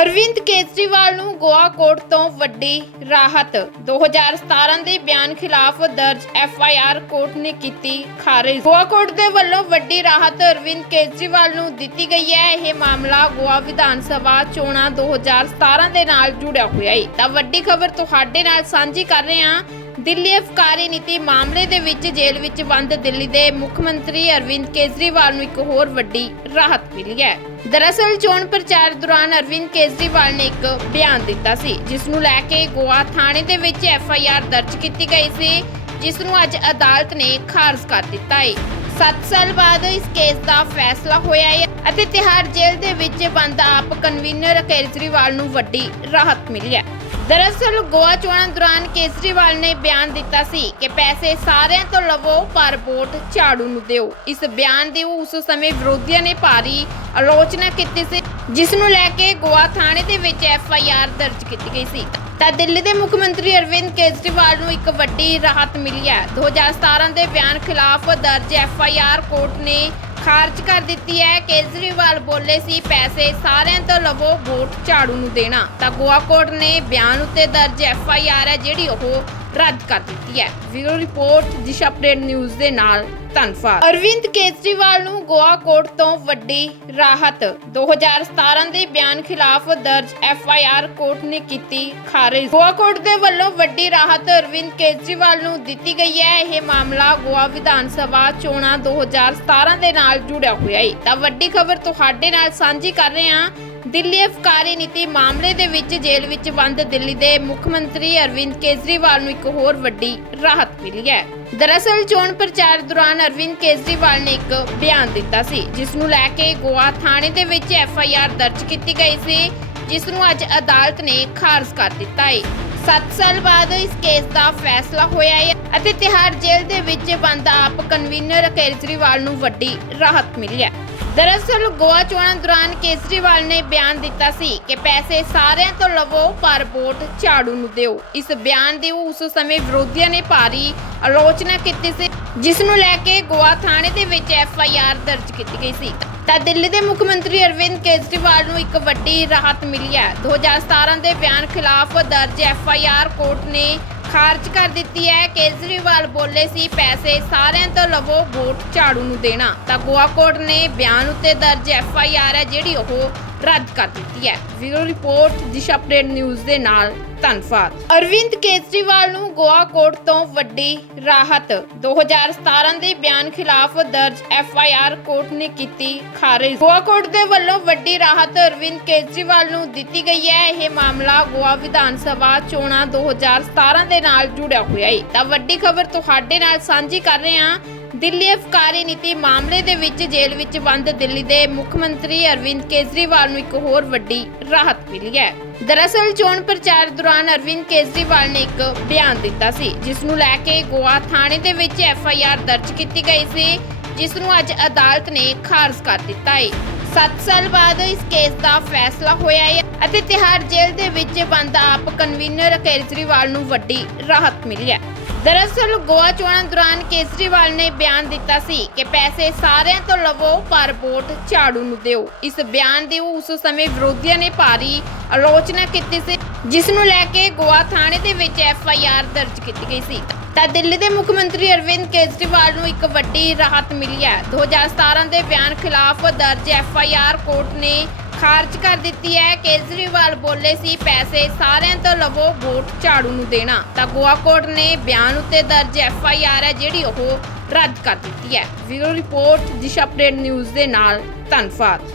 ਅਰਵਿੰਦ ਕੇਜਰੀਵਾਲ ਨੂੰ ਗੋਆ ਕੋਰਟ ਤੋਂ ਵੱਡੀ ਰਾਹਤ। 2017 ਦੇ ਬਿਆਨ ਖਿਲਾਫ ਦਰਜ ਐਫ ਆਈ ਆਰ ਕੋਰਟ ਨੇ ਕੀਤੀ ਖਾਰਿਜ। ਗੋਆ ਕੋਰਟ ਦੇ ਵੱਲੋਂ ਵੱਡੀ ਰਾਹਤ ਅਰਵਿੰਦ ਕੇਜਰੀਵਾਲ ਨੂੰ ਦਿੱਤੀ ਗਈ ਹੈ। ਇਹ ਮਾਮਲਾ ਗੋਆ ਵਿਧਾਨ ਸਭਾ ਚੋਣਾਂ 2017 ਦੇ ਨਾਲ ਜੁੜਿਆ ਹੋਇਆ ਹੈ। ਤਾਂ ਵੱਡੀ ਖਬਰ ਤੁਹਾਡੇ ਨਾਲ ਸਾਂਝੀ ਕਰ ਰਹੇ ਹਾਂ। ਦਿੱਲੀ ਅਫਕਾਰੀ ਨੀਤੀ ਮਾਮਲੇ ਦੇ ਵਿੱਚ ਜੇਲ੍ਹ ਵਿੱਚ ਬੰਦ ਦਿੱਲੀ ਦੇ ਮੁੱਖ ਮੰਤਰੀ ਅਰਵਿੰਦ ਕੇਜਰੀਵਾਲ ਨੂੰ ਇੱਕ ਹੋਰ ਵੱਡੀ ਰਾਹਤ ਮਿਲੀ ਹੈ। ਦਰਅਸਲ ਚੋਣ ਪ੍ਰਚਾਰ ਦੌਰਾਨ ਅਰਵਿੰਦ ਕੇਜਰੀਵਾਲ ਨੇ ਇੱਕ ਬਿਆਨ ਦਿੱਤਾ ਸੀ, ਜਿਸ ਨੂੰ ਲੈ ਕੇ ਗੋਆ ਥਾਣੇ ਦੇ ਵਿੱਚ ਐਫ ਆਈ ਆਰ ਦਰਜ ਕੀਤੀ ਗਈ ਸੀ, ਜਿਸ ਨੂੰ ਅੱਜ ਅਦਾਲਤ ਨੇ ਖਾਰਜ ਕਰ ਦਿੱਤਾ ਹੈ। 7 ਸਾਲ ਬਾਅਦ ਇਸ ਕੇਸ ਦਾ ਫੈਸਲਾ ਹੋਇਆ ਹੈ ਅਤੇ ਤਿਹਾੜ ਜੇਲ੍ਹ ਦੇ ਵਿੱਚ ਬੰਦ ਆਪ ਕਨਵੀਨਰ ਕੇਜਰੀਵਾਲ ਨੂੰ ਵੱਡੀ ਰਾਹਤ ਮਿਲੀ ਹੈ। ਦਰਅਸਲ ਗੋਆ ਚੋਣਾਂ ਦੌਰਾਨ ਕੇਜਰੀਵਾਲ ਨੇ ਬਿਆਨ ਦਿੱਤਾ ਸੀ ਕਿ ਪੈਸੇ ਸਾਰਿਆਂ ਤੋਂ ਲਵੋ, ਪਰ ਵੋਟ ਝਾੜੂ ਨੂੰ ਦਿਓ। ਇਸ ਬਿਆਨ ਦੀ ਉਸ ਸਮੇਂ ਵਿਰੋਧੀਆਂ ਨੇ ਭਾਰੀ ਆਲੋਚਨਾ ਕੀਤੀ ਸੀ, ਜਿਸ ਨੂੰ ਲੈ ਕੇ ਗੋਆ ਥਾਣੇ ਦੇ ਵਿੱਚ ਐਫ ਆਈ ਆਰ ਦਰਜ ਕੀਤੀ ਗਈ ਸੀ। ਤਾਂ ਦਿੱਲੀ ਦੇ ਮੁੱਖ ਮੰਤਰੀ ਅਰਵਿੰਦ ਕੇਜਰੀਵਾਲ ਨੂੰ ਇੱਕ ਵੱਡੀ ਰਾਹਤ ਮਿਲੀ ਹੈ। 2017 ਦੇ ਬਿਆਨ ਖਿਲਾਫ ਦਰਜ ਐਫ ਆਈ ਆਰ ਕੋਰਟ ਨੇ ਖਾਰਜ ਕਰ ਦਿੱਤੀ ਹੈ। ਕੇਜਰੀਵਾਲ ਬੋਲੇ ਸੀ, ਪੈਸੇ ਸਾਰਿਆਂ ਤੋਂ ਲਵੋ, ਵੋਟ ਝਾੜੂ ਨੂੰ ਦੇਣਾ। ਤਾਂ ਗੋਆ ਕੋਰਟ ਨੇ ਬਿਆਨ ਉੱਤੇ ਦਰਜ ਐਫ ਆਈ ਆਰ ਹੈ, ਜਿਹੜੀ ਉਹ ਰੱਦ ਕਰ ਦਿੱਤੀ ਹੈ। Video report, Disha update news ਦੇ ਨਾਲ ਧੰਨਵਾਦ। ਅਰਵਿੰਦ ਕੇਜਰੀਵਾਲ ਨੂੰ ਗੋਆ ਕੋਰਟ ਤੋਂ ਵੱਡੀ ਰਾਹਤ। 2017 ਦੇ ਬਿਆਨ ਖਿਲਾਫ ਦਰਜ ਐਫ ਆਈ ਆਰ ਕੋਰਟ ਨੇ ਕੀਤੀ ਖਾਰਿਜ। ਗੋਆ ਕੋਰਟ ਦੇ ਵੱਲੋਂ ਵੱਡੀ ਰਾਹਤ ਅਰਵਿੰਦ ਕੇਜਰੀਵਾਲ ਨੂੰ ਦਿੱਤੀ ਗਈ ਹੈ। ਇਹ ਮਾਮਲਾ ਗੋਆ ਵਿਧਾਨ ਸਭਾ ਚੋਣਾਂ 2017 ਦੇ ਨਾਲ ਜੁੜਿਆ ਹੋਇਆ ਹੈ। ਤਾਂ ਵੱਡੀ ਖਬਰ ਤੁਹਾਡੇ ਨਾਲ ਸਾਂਝੀ ਕਰ ਰਹੇ ਹਾਂ। ਦਿੱਲੀ ਅਫਕਾਰੀ ਨੀਤੀ ਮਾਮਲੇ ਦੇ ਵਿੱਚ ਜੇਲ੍ਹ ਵਿੱਚ ਬੰਦ ਦਿੱਲੀ ਦੇ ਮੁੱਖ ਮੰਤਰੀ ਅਰਵਿੰਦ ਕੇਜਰੀਵਾਲ ਨੂੰ ਇੱਕ ਹੋਰ ਵੱਡੀ ਰਾਹਤ ਮਿਲੀ ਹੈ। ਦਰਅਸਲ ਚੋਣ ਪ੍ਰਚਾਰ ਦੌਰਾਨ ਅਰਵਿੰਦ ਕੇਜਰੀਵਾਲ ਨੇ ਇੱਕ ਬਿਆਨ ਦਿੱਤਾ ਸੀ, ਜਿਸ ਨੂੰ ਲੈ ਕੇ ਗੋਆ ਥਾਣੇ ਦੇ ਵਿੱਚ ਐਫ ਆਈ ਆਰ ਦਰਜ ਕੀਤੀ ਗਈ ਸੀ, ਜਿਸ ਨੂੰ ਅੱਜ ਅਦਾਲਤ ਨੇ ਖਾਰਜ ਕਰ ਦਿੱਤਾ ਹੈ। 7 ਸਾਲ ਬਾਅਦ ਇਸ ਕੇਸ ਦਾ ਫੈਸਲਾ ਹੋਇਆ ਹੈ ਅਤੇ ਤਿਹਾੜ ਜੇਲ੍ਹ ਦੇ ਵਿੱਚ ਬੰਦ ਆਪ ਕਨਵੀਨਰ ਕੇਜਰੀਵਾਲ ਨੂੰ ਵੱਡੀ ਰਾਹਤ ਮਿਲੀ ਹੈ। ਦਰਅਸਲ ਗੋਆ ਚੋਣਾਂ ਦੌਰਾਨ ਕੇਜਰੀਵਾਲ ਨੇ ਬਿਆਨ ਦਿੱਤਾ ਸੀ ਕਿ ਪੈਸੇ ਸਾਰਿਆਂ ਤੋਂ ਲਵੋ, ਪਰ ਵੋਟ ਝਾੜੂ ਨੂੰ ਦਿਓ। ਇਸ ਬਿਆਨ ਦੀ ਉਸ ਸਮੇਂ ਵਿਰੋਧੀਆਂ ਨੇ ਭਾਰੀ ਆਲੋਚਨਾ ਕੀਤੀ ਸੀ, ਜਿਸ ਨੂੰ ਲੈ ਕੇ ਗੋਆ ਥਾਣੇ ਦੇ ਵਿੱਚ ਐਫ ਆਈ ਆਰ ਦਰਜ ਕੀਤੀ ਗਈ ਸੀ। ਤਾਂ ਦਿੱਲੀ ਦੇ ਮੁੱਖ ਮੰਤਰੀ ਅਰਵਿੰਦ ਕੇਜਰੀਵਾਲ ਨੂੰ ਇੱਕ ਵੱਡੀ ਰਾਹਤ ਮਿਲੀ ਹੈ। 2017 ਦੇ ਬਿਆਨ ਖਿਲਾਫ ਦਰਜ ਐਫ ਆਈ ਆਰ ਕੋਰਟ ਨੇ ਖਾਰਜ ਕਰ ਦਿੱਤੀ ਹੈ। ਕੇਜਰੀਵਾਲ ਬੋਲੇ ਸੀ, ਪੈਸੇ ਸਾਰਿਆਂ ਤੋਂ ਲਵੋ, ਵੋਟ ਝਾੜੂ ਨੂੰ ਦੇਣਾ। ਤਾਂ ਗੋਆ ਕੋਰਟ ਨੇ ਬਿਆਨ ਉੱਤੇ ਦਰਜ ਐਫ ਆਈ ਆਰ ਹੈ, ਜਿਹੜੀ ਉਹ ਰੱਦ ਕਰ ਦਿੱਤੀ ਹੈ। Video report Disha update news ਦੇ ਨਾਲ ਧੰਨਵਾਦ। ਅਰਵਿੰਦ ਕੇਜਰੀਵਾਲ ਨੂੰ ਗੋਆ ਕੋਰਟ ਤੋਂ ਵੱਡੀ ਰਾਹਤ। 2017 ਦੇ ਬਿਆਨ ਖਿਲਾਫ ਦਰਜ ਐਫ ਆਈ ਆਰ ਕੋਰਟ ਨੇ ਕੀਤੀ ਖਾਰਿਜ। ਗੋਆ ਕੋਰਟ ਦੇ ਵੱਲੋਂ ਵੱਡੀ ਰਾਹਤ ਅਰਵਿੰਦ ਕੇਜਰੀਵਾਲ ਨੂੰ ਦਿੱਤੀ ਗਈ ਹੈ। ਇਹ ਮਾਮਲਾ ਗੋਆ ਵਿਧਾਨ ਸਭਾ ਚੋਣਾਂ 2017 ਦੇ ਨਾਲ ਜੁੜਿਆ ਹੋਇਆ ਹੈ। ਤਾਂ ਵੱਡੀ ਖਬਰ ਤੁਹਾਡੇ ਨਾਲ ਸਾਂਝੀ ਕਰ ਰਹੇ ਹਾਂ। ਦਿੱਲੀ ਅਫਕਾਰੀ ਨੀਤੀ ਮਾਮਲੇ ਦੇ ਵਿੱਚ ਜੇਲ੍ਹ ਵਿੱਚ ਬੰਦ ਦਿੱਲੀ ਦੇ ਮੁੱਖ ਮੰਤਰੀ ਅਰਵਿੰਦ ਕੇਜਰੀਵਾਲ ਨੂੰ ਇੱਕ ਹੋਰ ਵੱਡੀ ਰਾਹਤ ਮਿਲੀ ਹੈ। ਦਰਅਸਲ ਚੋਣ ਪ੍ਰਚਾਰ ਦੌਰਾਨ ਅਰਵਿੰਦ ਕੇਜਰੀਵਾਲ ਨੇ ਇੱਕ ਬਿਆਨ ਦਿੱਤਾ ਸੀ, ਜਿਸ ਨੂੰ ਲੈ ਕੇ ਗੋਆ ਥਾਣੇ ਦੇ ਵਿੱਚ ਐਫ ਆਈ ਆਰ ਦਰਜ ਕੀਤੀ ਗਈ ਸੀ, ਜਿਸ ਨੂੰ ਅੱਜ ਅਦਾਲਤ ਨੇ ਖਾਰਜ ਕਰ ਦਿੱਤਾ ਹੈ। 7 ਸਾਲ ਬਾਅਦ ਇਸ ਕੇਸ ਦਾ ਫੈਸਲਾ ਹੋਇਆ ਹੈ ਅਤੇ ਤਿਹਾੜ ਜੇਲ੍ਹ ਦੇ ਵਿੱਚ ਬੰਦ ਆਪ ਕਨਵੀਨਰ ਕੇਜਰੀਵਾਲ ਨੂੰ ਵੱਡੀ ਰਾਹਤ ਮਿਲੀ ਹੈ। ਦਰਅਸਲ, ਗੋਆ ਚੋਣਾਂ ਦੌਰਾਨ ਕੇਜਰੀਵਾਲ ਨੇ ਬਿਆਨ ਦਿੱਤਾ ਸੀ ਕਿ ਪੈਸੇ ਸਾਰਿਆਂ ਤੋਂ ਲਵੋ, ਪਰ ਵੋਟ ਝਾੜੂ ਨੂੰ ਦਿਓ। ਇਸ ਬਿਆਨ ਦੀ ਉਸ ਸਮੇਂ ਵਿਰੋਧੀਆਂ ਨੇ ਭਾਰੀ ਆਲੋਚਨਾ ਕੀਤੀ ਸੀ, ਜਿਸ ਨੂੰ ਲੈ ਕੇ ਗੋਆ ਥਾਣੇ ਦੇ ਵਿੱਚ ਐਫ ਆਈ ਆਰ ਦਰਜ ਕੀਤੀ ਗਈ ਸੀ। ਤਾਂ ਦਿੱਲੀ ਦੇ ਮੁੱਖ ਮੰਤਰੀ ਅਰਵਿੰਦ ਕੇਜਰੀਵਾਲ ਨੂੰ ਇੱਕ ਵੱਡੀ ਰਾਹਤ ਮਿਲੀ ਹੈ। 2017 ਦੇ ਬਿਆਨ ਖਿਲਾਫ ਦਰਜ ਐਫ ਆਈ ਆਰ ਕੋਰਟ ਨੇ ਖਾਰਜ ਕਰ ਦਿੱਤੀ ਹੈ। ਕੇਜਰੀਵਾਲ ਬੋਲੇ ਸੀ, ਪੈਸੇ ਸਾਰਿਆਂ ਤੋਂ ਲਵੋ, ਵੋਟ ਝਾੜੂ ਨੂੰ ਦੇਣਾ। ਤਾਂ ਗੋਆ ਕੋਰਟ ਨੇ ਬਿਆਨ ਉੱਤੇ ਦਰਜ ਐਫ ਆਈ ਆਰ ਹੈ, ਜਿਹੜੀ ਉਹ ਰੱਦ ਕਰ ਦਿੱਤੀ ਹੈ। Video report, Disha update news ਦੇ ਨਾਲ ਧੰਨਵਾਦ।